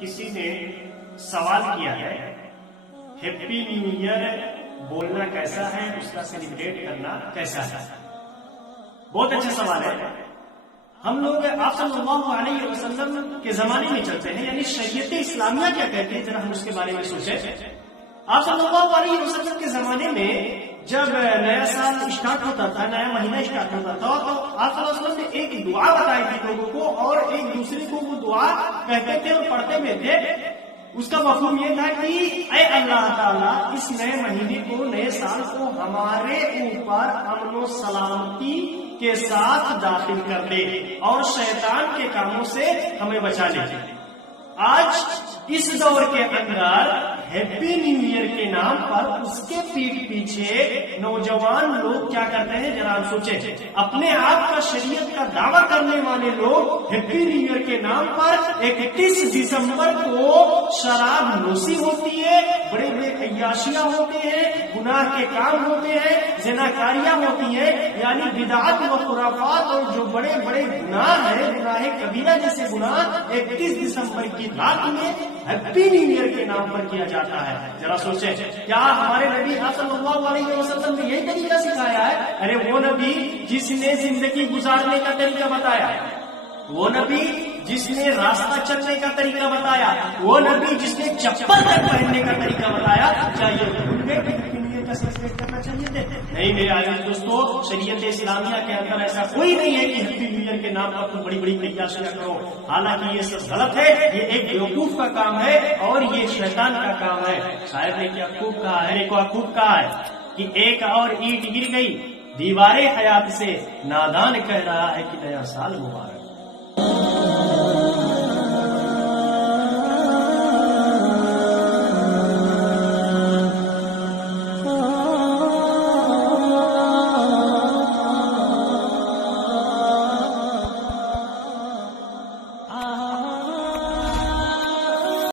کسی نے سوال کیا ہے ہیپی نیو ایئر بولنا کیسا ہے، اس کا سیلیبریٹ کرنا کیسا ہے؟ بہت اچھا سوال ہے۔ ہم لوگ آپ صلی اللہ علیہ وسلم کے زمانے میں چلتے ہیں، یعنی شریعت اسلامیہ کیا کہتے ہیں، ذرا ہم اس کے بارے میں سوچیں۔ آپ صلی اللہ علیہ وسلم کے زمانے میں جب نیا سال اسٹارٹ ہوتا تھا، نیا مہینہ اسٹارٹ ہوتا تھا، تو آپ صلی اللہ علیہ وسلم نے ایک دعا بتائی تھی لوگوں کو، اور ایک دوسرے کو وہ دعا کہتے تھے اور پڑھتے میں تھے۔ اس کا مفہوم یہ تھا کہ اے اللہ تعالیٰ، اس نئے مہینے کو، نئے سال کو ہمارے اوپر امن و سلامتی کے ساتھ داخل کر دے اور شیطان کے کاموں سے ہمیں بچا لے۔ آج اس دور کے اندر ہیپی نیو ایئر کے نام پر اس کے پیٹ پیچھے نوجوان لوگ کیا کرتے ہیں، ذرا ہم سوچیں۔ اپنے آپ کا شریعت کا دعویٰ کرنے والے لوگ ہیپی نیو ایئر کے نام پر 31 دسمبر کو شراب نوشی ہوتی ہے، بڑے بڑے عیاشیاں ہوتے ہیں، گناہ کے کام ہوتے ہیں، زناکاریاں ہوتی ہیں، یعنی بدعات و خرافات اور جو بڑے بڑے گناہ ہیں، گناہ کبیرہ جیسے گناہ 31 دسمبر کی رات میں ہیپی نیو ایئر کے نام پر کیا جاتا ہے۔ ذرا سوچیں، کیا ہمارے نبی صلی اللہ علیہ وسلم نے یہی طریقہ سکھایا ہے؟ ارے وہ نبی جس نے زندگی گزارنے کا طریقہ بتایا، وہ نبی جس نے راستہ چلنے کا طریقہ بتایا، وہ نبی جس نے چپل تک پہننے کا طریقہ بتایا، چاہیے سیلیبریٹ کرنا چاہیے تھے؟ نہیں میرے عزیز دوستو، شریعت اسلامیہ کے اندر ایسا کوئی نہیں ہے کہ ہیپی نیو ایئر کے نام پر تم بڑی بڑی عیاشیاں کرو۔ حالانکہ یہ سب غلط ہے، یہ ایک بیوقوف کا کام ہے اور یہ شیطان کا کام ہے۔ شاید نے کیا خوب کہا ہے، خوب کہا ہے کہ ایک اور اینٹ گر گئی دیوارے حیات سے، نادان کہہ رہا ہے کہ نیا سال مبارک۔